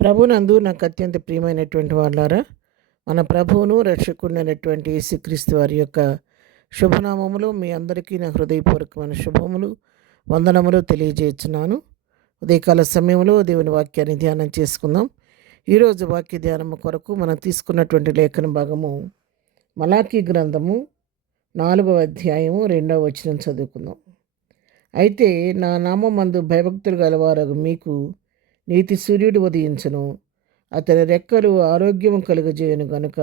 ప్రభునందు నాకు అత్యంత ప్రియమైనటువంటి వాళ్ళారా, మన ప్రభువును రక్షకుడైనటువంటి యేసుక్రీస్తు వారి యొక్క శుభనామములు మీ అందరికీ నా హృదయపూర్వకమైన శుభములు, వందనములు తెలియజేస్తున్నాను. ఉదయకాల సమయంలో దేవుని వాక్యాన్ని ధ్యానం చేసుకుందాం. ఈరోజు వాక్య ధ్యానం కొరకు మనం తీసుకున్నటువంటి లేఖన భాగము మలాకీ గ్రంథము 4వ అధ్యాయము 2వ వచనం చదువుకుందాం. అయితే నా నామమందు భయభక్తులు గలవారగు మీకు నీతి సూర్యుడు ఉదయించును, అతని రెక్కలు ఆరోగ్యము కలుగజేయను గనుక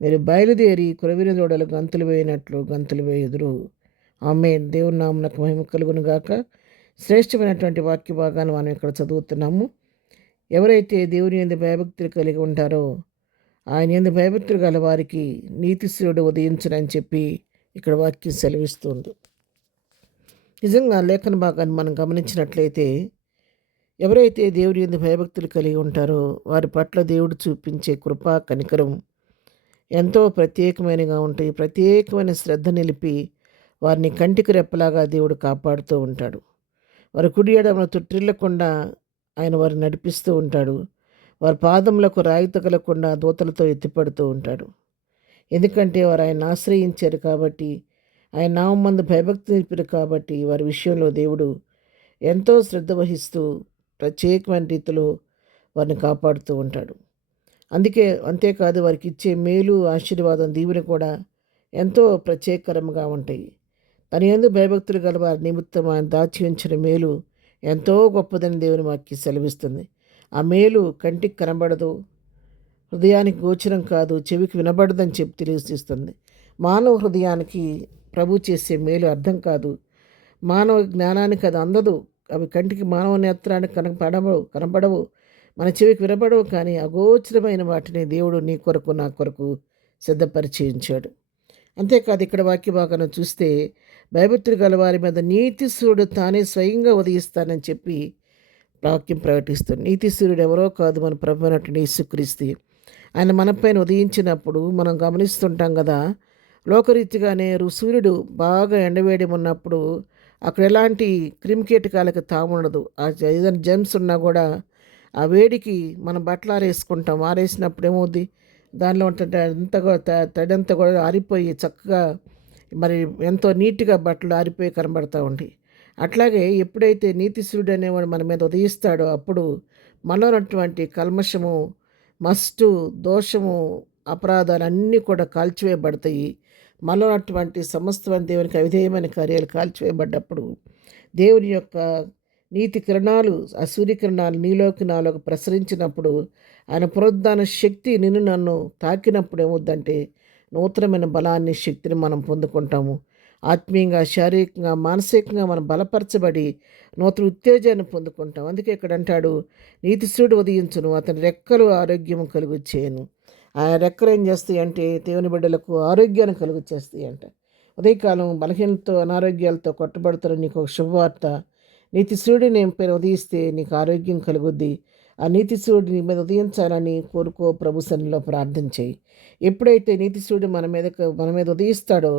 మీరు బయలుదేరి కురవిన దూడలు గంతులు వేయినట్లు గంతులు వేయుదురు. ఆమేన్. దేవుని నామమునకు మహిమ కలుగును గాక. శ్రేష్టమైనటువంటి వాక్య భాగాన్ని మనం ఇక్కడ చదువుతున్నాము. ఎవరైతే దేవుని యందు భయభక్తులు కలిగి ఉంటారో ఆయన యందు భయభక్తులు గల వారికి నీతి సూర్యుడు ఉదయించునని చెప్పి ఇక్కడ వాక్యం సెలవిస్తుంది. నిజంగా లేఖన భాగాన్ని మనం గమనించినట్లయితే ఎవరైతే దేవుని యందు భయభక్తులు కలిగి ఉంటారో వారి పట్ల దేవుడు చూపించే కృప కనికరం ఎంతో ప్రత్యేకమైనగా ఉంటాయి. ప్రత్యేకమైన శ్రద్ధ నిలిపి వారిని కంటికి రెప్పలాగా దేవుడు కాపాడుతూ ఉంటాడు. వారి కుడి ఎడమ తొట్టిల్లకుండా ఆయన వారిని నడిపిస్తూ ఉంటాడు. వారి పాదములకు రాయి తగలకుండా దూతలతో ఎత్తిపడుతూ ఉంటాడు. ఎందుకంటే వారు ఆయన ఆశ్రయించారు కాబట్టి, ఆయన నామందు భయభక్తి నిలిపారు కాబట్టి వారి విషయంలో దేవుడు ఎంతో శ్రద్ధ వహిస్తూ ప్రత్యేకమైన రీతిలో వారిని కాపాడుతూ ఉంటాడు. అంతేకాదు వారికి ఇచ్చే మేలు, ఆశీర్వాదం, దీవెన కూడా ఎంతో ప్రత్యేకరంగా ఉంటాయి. తన యందు భయభక్తులు గల వారి నిమిత్తం ఆయన దాచి ఉంచిన మేలు ఎంతో గొప్పదని దేవుని వాక్యం సెలవిస్తుంది. ఆ మేలు కంటికి కనబడదు, హృదయానికి గోచరం కాదు, చెవికి వినబడదని చెప్పి తెలియజేస్తుంది. మానవ హృదయానికి ప్రభు చేసే మేలు అర్థం కాదు, మానవ జ్ఞానానికి అది అందదు. అవి కంటికి మానవ నేత్రానికి కనపడవు, మన చెవికి వినపడవు. కానీ అగోచరమైన వాటిని దేవుడు నీ కొరకు నా కొరకు సిద్ధపరిచి ఉంచాడు. అంతేకాదు ఇక్కడ వాక్య భాగాన్ని చూస్తే భయభక్తులు గల వారి మీద నీతి సూర్యుడు తానే స్వయంగా ఉదయిస్తానని చెప్పి వాక్యం ప్రకటిస్తుంది. నీతి సూర్యుడు ఎవరో కాదు, మన ప్రభు అయినటువంటి యేసుక్రీస్తు. ఆయన మనపైన ఉదయించినప్పుడు మనం గమనిస్తుంటాం కదా, లోకరీతిగానే సూర్యుడు బాగా ఎండవేడి ఉన్నప్పుడు అక్కడ ఎలాంటి క్రిమికీటకాలకు తాముండదు. ఏదైనా జెమ్స్ ఉన్నా కూడా ఆ వేడికి మనం బట్టలు ఆరేసుకుంటాం. ఆరేసినప్పుడు ఏమవుద్ది, దానిలో ఉంటుంటే తడంతా కూడా ఆరిపోయి చక్కగా మరి ఎంతో నీట్గా బట్టలు ఆరిపోయి కనబడతా ఉంటాయి. అట్లాగే ఎప్పుడైతే నీతి సూర్యుడు అనేవాడు మన మీద ఉదయిస్తాడో అప్పుడు మనలో ఉన్నటువంటి కల్మషము, మస్టు, దోషము, అపరాధాలు అన్నీ కూడా కాల్చివేయబడతాయి. మనలో ఉన్నటువంటి సమస్తమైన దేవునికి అవిధేయమైన కార్యాలు కాల్చివేయబడ్డప్పుడు దేవుని యొక్క నీతి కిరణాలు, ఆ సూర్యకిరణాలు నీలోకి నాలోకి ప్రసరించినప్పుడు ఆయన పునరుద్ధాన శక్తి నిన్ను నన్ను తాకినప్పుడు ఏమవుద్దంటే నూతనమైన బలాన్ని, శక్తిని మనం పొందుకుంటాము. ఆత్మీయంగా, శారీరకంగా, మానసికంగా మనం బలపరచబడి నూతన ఉత్తేజాన్ని పొందుకుంటాం. అందుకే ఇక్కడ అంటాడు, నీతి సూర్యుడు ఉదయించును, అతని రెక్కలు ఆరోగ్యం కలుగు చేయను. ఆ రెక్కలు ఏం చేస్తాయి అంటే దేవుని బిడ్డలకు ఆరోగ్యాన్ని కలుగు చేస్తాయి అంట. ఉదయకాలం బలహీనతో, అనారోగ్యాలతో కొట్టబడుతున్న నీకు ఒక శుభవార్త. నీతి సూర్యుడు నీ పైన ఉదయిస్తే నీకు ఆరోగ్యం కలుగుద్ది. ఆ నీతి సూర్యుడు నీ మీద ఉదయించాలని కోరుకో, ప్రభు సన్నిధిలో ప్రార్థన చేయి. ఎప్పుడైతే నీతి సూర్యుడు మన మీద ఉదయిస్తాడో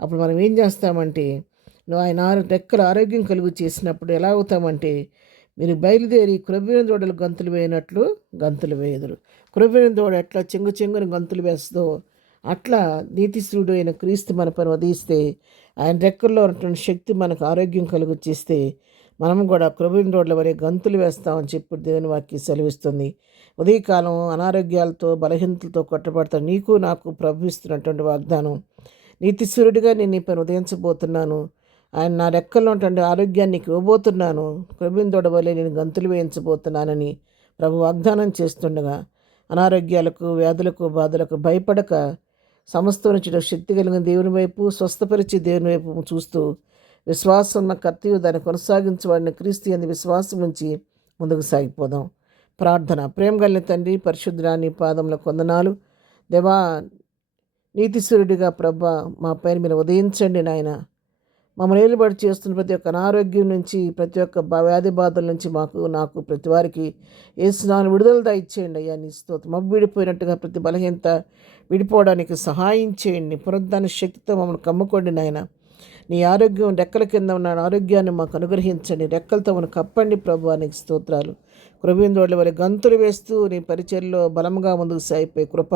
అప్పుడు మనం ఏం చేస్తామంటే, నువ్వు ఆయన రెక్కల ఆరోగ్యం కలుగు చేసినప్పుడు ఎలా అవుతామంటే, మీరు బయలుదేరి క్రొవ్విన దూడలు గంతులు వేయనట్లు గంతులు వేయదురు. క్రొవ్విన దూడ ఎట్లా చెంగుని గంతులు వేస్తుందో అట్లా నీతి సూర్యుడు అయిన క్రీస్తు మన పైన ఉదయిస్తే ఆయన రెక్కల్లో ఉన్నటువంటి శక్తి మనకు ఆరోగ్యం కలుగు చేస్తే మనం కూడా క్రొవ్విన దూడల వరే గంతులు వేస్తామని చెప్పి దేవుని వాక్యం సెలవిస్తుంది. ఉదయకాలం అనారోగ్యాలతో, బలహీనతలతో కొట్టబడతాను నీకు నాకు ప్రభుత్వస్తున్నటువంటి వాగ్దానం. నీతి సూర్యుడిగా నేను నీ పైన ఉదయించబోతున్నాను. ఆయన నా రెక్కల్లో ఉన్నటువంటి ఆరోగ్యాన్ని నీకు ఇవ్వబోతున్నాను. క్రొవ్విన దూడ వలె నేను గంతులు వేయించబోతున్నానని ప్రభు వాగ్దానం చేస్తుండగా అనారోగ్యాలకు, వ్యాధులకు, బాధలకు భయపడక సమస్త నుంచి శక్తి కలిగిన దేవుని వైపు, స్వస్థపరిచి దేవుని వైపు చూస్తూ విశ్వాసం ఉన్న కర్తవ్యం దాన్ని కొనసాగించబడిన క్రీస్తు యందు విశ్వాసం ఉంచి ముందుకు సాగిపోదాం. ప్రార్థన. ప్రేమ కలిగిన తండ్రి, పరిశుద్ధుడా, నీ పాదములకు వందనాలు. దేవా, నీతి సూర్యుడిగా ప్రభా మా పైన మీరు ఉదయించండి నాయన. మమ్మల్ని ఏలుబడి చేస్తున్న ప్రతి ఒక్క అనారోగ్యం నుంచి, ప్రతి ఒక్క వ్యాధి బాధల నుంచి నాకు ప్రతి వారికి యేసునామమున విడుదల దయచేయండి అయ్యా. నీ స్తోత్రం. మబ్బు విడిపోయినట్టుగా ప్రతి బలహీనత విడిపోవడానికి సహాయం చేయండి. పునరుద్ధాన శక్తితో మమ్మల్ని కమ్ముకోండి నాయన. నీ ఆరోగ్యం రెక్కల కింద ఉన్న ఆరోగ్యాన్ని మాకు అనుగ్రహించండి. రెక్కలతో మనం కప్పండి ప్రభువా. నీకు స్తోత్రాలు. కృపిందోళ్ళ వారి గంతులు వేస్తూ నీ పరిచర్లో బలంగా ముందుకు సాగిపోయి కృప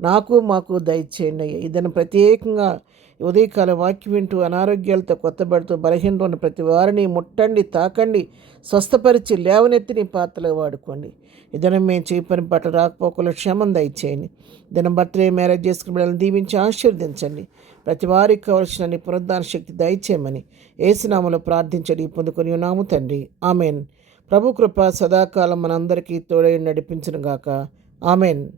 నాకు మాకు దయచేయండి అయ్యా. ఇదను ప్రత్యేకంగా ఉదయకాల వాక్యం వింటూ అనారోగ్యాలతో కొత్తబడుతూ బలహీనతో ఉన్న ప్రతి వారిని ముట్టండి, తాకండి, స్వస్థపరిచి లేవనెత్తి నీ పాత్రలు వాడుకోండి. ఇదనం మేము చేయని పట్ల రాకపోకలు క్షేమం దయచేయండి. దినం బర్త్డే మ్యారేజ్ చేసుకుని బిడ్డలను దీవించి ఆశీర్వదించండి. ప్రతి వారికి కావలసిన నీ పునరుద్ధాన శక్తి దయచేయమని ఏసునామలో ప్రార్థించడి పొందుకొని ఉన్నాము తండ్రి. ఆమెన్. ప్రభు కృప సదాకాలం మనందరికీ తోడై నడిపించును గాక. ఆమెన్.